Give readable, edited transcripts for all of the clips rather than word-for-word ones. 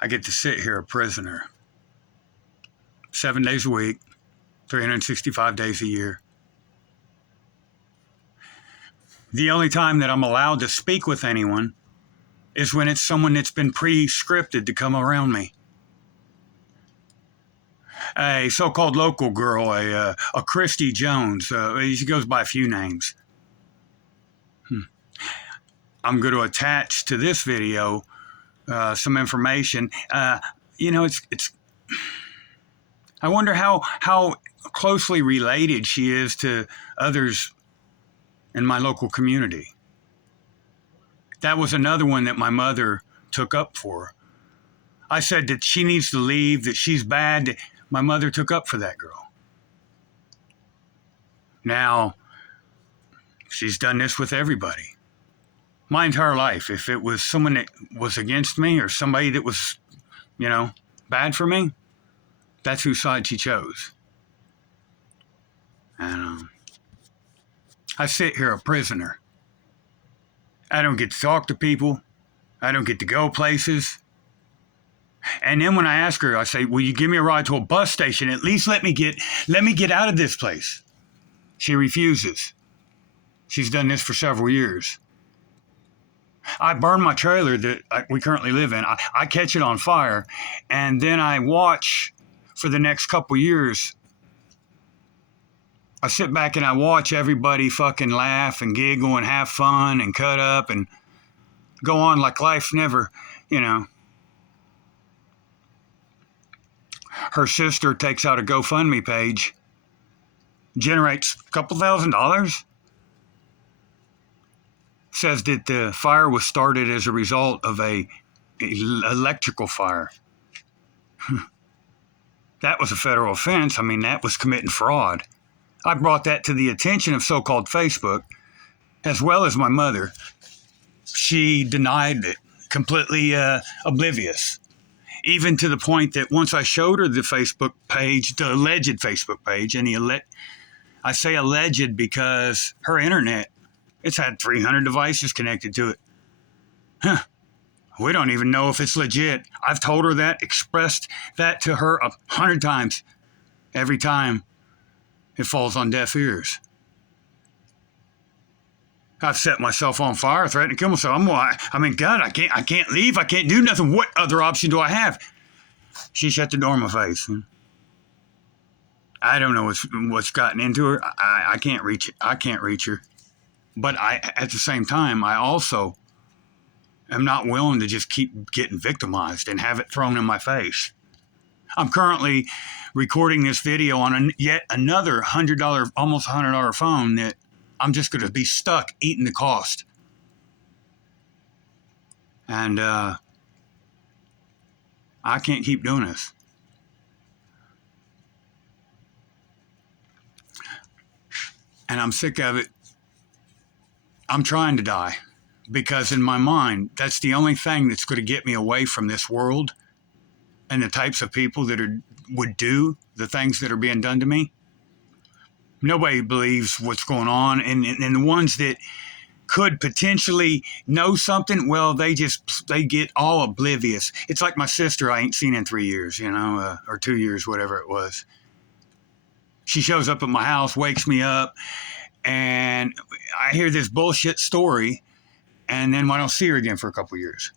I get to sit here a prisoner 7 days a week, 365 days a year. The only time that I'm allowed to speak with anyone is when it's someone that's been pre-scripted to come around me. A so-called local girl, a Christy Jones. She goes by a few names. I'm going to attach to this video some information. It's. I wonder how closely related she is to others in my local community. That was another one that my mother took up for her. I said that she needs to leave, that she's bad. My mother took up for that girl. Now, she's done this with everybody. My entire life, if it was someone that was against me or somebody that was, bad for me, that's whose side she chose. And I sit here a prisoner. I don't get to talk to people. I don't get to go places. And then when I ask her, I say, will you give me a ride to a bus station? At least let me get out of this place. She refuses. She's done this for several years. I burn my trailer that we currently live in. I catch it on fire, and then I watch for the next couple years. I sit back and I watch everybody fucking laugh and giggle and have fun and cut up and go on like life never, Her sister takes out a GoFundMe page, generates a couple $1,000s, says that the fire was started as a result of a electrical fire. That was a federal offense. I mean, that was committing fraud. I brought that to the attention of so-called Facebook, as well as my mother. She denied it, completely oblivious. Even to the point that once I showed her the Facebook page, the alleged Facebook page, and I say alleged because her internet, it's had 300 devices connected to it. We don't even know if it's legit. I've told her that, expressed that to her 100 times. Every time it falls on deaf ears. I've set myself on fire, threatened to kill myself. God, I can't leave. I can't do nothing. What other option do I have? She shut the door in my face. I don't know what's gotten into her. I can't reach it. I can't reach her. But at the same time, I also am not willing to just keep getting victimized and have it thrown in my face. I'm currently recording this video on yet another $100, almost $100 phone that I'm just going to be stuck eating the cost. And I can't keep doing this. And I'm sick of it. I'm trying to die because in my mind, that's the only thing that's going to get me away from this world and the types of people that would do the things that are being done to me. Nobody believes what's going on. And the ones that could potentially know something, well, they get all oblivious. It's like my sister I ain't seen in 3 years, or 2 years, whatever it was. She shows up at my house, wakes me up, and I hear this bullshit story, and then I don't see her again for a couple years.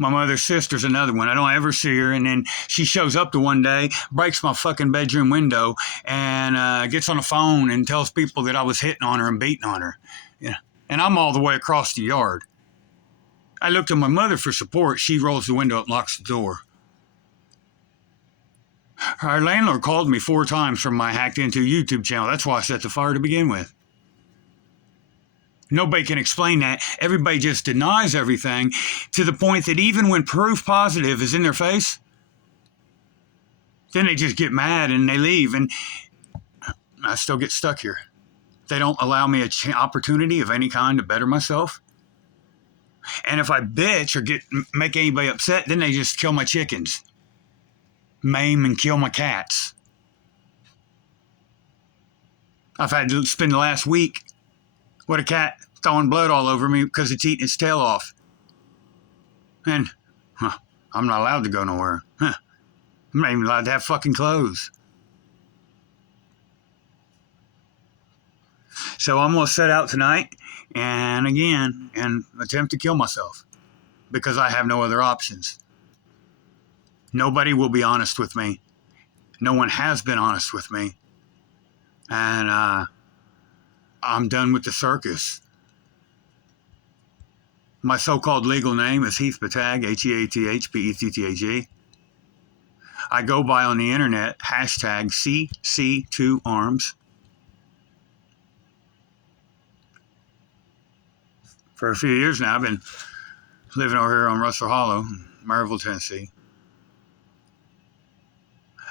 My mother's sister's another one. I don't ever see her, and then she shows up the one day, breaks my fucking bedroom window, and gets on the phone and tells people that I was hitting on her and beating on her. Yeah. And I'm all the way across the yard. I looked at my mother for support. She rolls the window up and locks the door. Our landlord called me 4 times from my hacked into YouTube channel. That's why I set the fire to begin with. Nobody can explain that. Everybody just denies everything to the point that even when proof positive is in their face, then they just get mad and they leave. And I still get stuck here. They don't allow me an opportunity of any kind to better myself. And if I bitch or make anybody upset, then they just kill my chickens, maim and kill my cats. I've had to spend the last week with a cat throwing blood all over me because it's eating its tail off. And I'm not allowed to go nowhere. Huh. I'm not even allowed to have fucking clothes. So I'm going to set out tonight and again and attempt to kill myself because I have no other options. Nobody will be honest with me. No one has been honest with me. And I'm done with the circus. My so-called legal name is Heath Batag, HeathBetthag. I go by on the internet hashtag CC2Arms. For a few years now, I've been living over here on Russell Hollow, Maryville, Tennessee.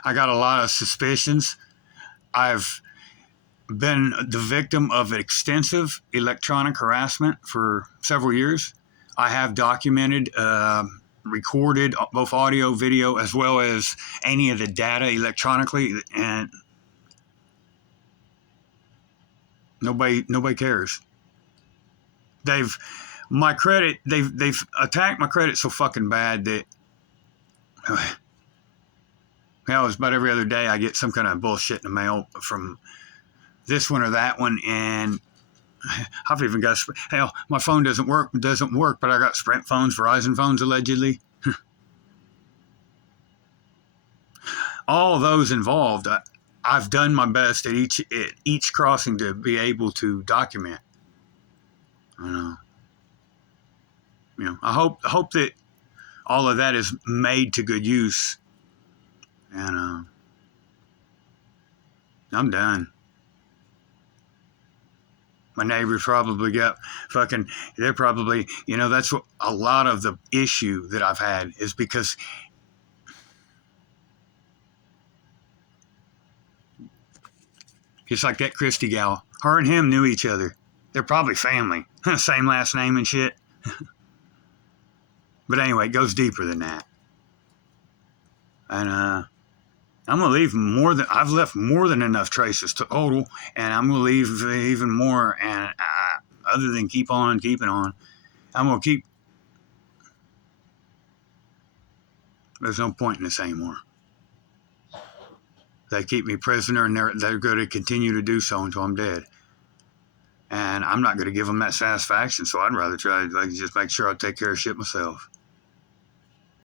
I got a lot of suspicions. I've been the victim of extensive electronic harassment for several years. I have documented, recorded both audio, video, as well as any of the data electronically, and nobody cares. They've attacked my credit so fucking bad that hell, it's about every other day I get some kind of bullshit in the mail from this one or that one, and I've even got hell, my phone doesn't work, but I got Sprint phones, Verizon phones, allegedly. All those involved, I've done my best at each crossing to be able to document. I hope that all of that is made to good use. And I'm done. My neighbors probably got fucking, they're probably, that's what a lot of the issue that I've had is because just like that Christie gal, her and him knew each other. They're probably family. Same last name and shit. But anyway, it goes deeper than that. And I'm gonna leave I've left more than enough traces total, and I'm gonna leave even more. And other than keep on keeping on, I'm gonna keep. There's no point in this anymore. They keep me prisoner, and they're going to continue to do so until I'm dead. And I'm not going to give them that satisfaction, so I'd rather try to just make sure I take care of shit myself.